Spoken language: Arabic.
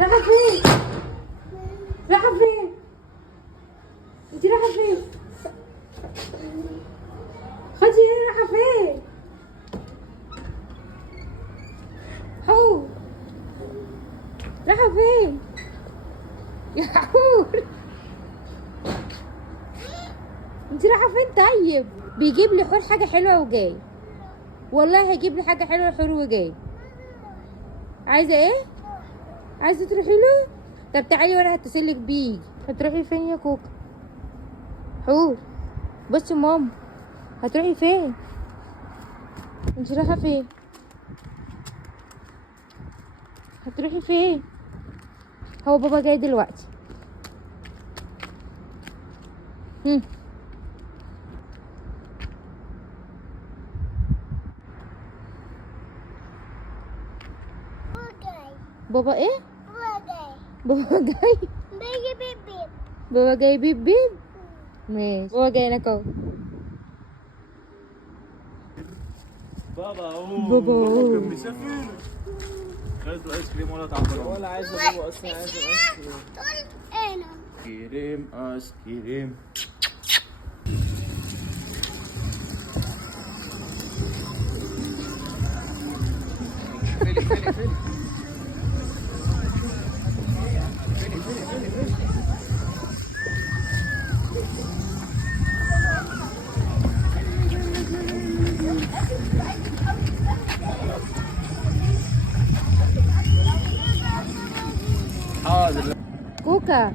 رايحة فين؟ رايحة فين؟ انت رايحة فين؟ خدي هنا رايحة فين؟ حور رايحة فين؟ يا حور انت رايحة فين طيب؟ بيجيب لي حور حاجة حلوة وجاي، والله هيجيب لي حاجة حلوة حور وجاي. عايزة ايه؟ عايزة تروحي له؟ طب تعالي وانا هتصلك بيه. هتروحي فين يا كوكا؟ حور بصي ماما، هتروحي فين؟ انت رايحة فين؟ هتروحي فين؟ هو بابا جاي دلوقتي. بابا ايه؟ بابا جاي. بابا جاي بيب بيب. ماشي بابا جاي هناك اهو. بابا بابا كان مسافر. خدته ايس كريم ولا تعبان ولا عايز بابا اصلا عايز ايس كريم. ايس كريم. حاضر. كوكا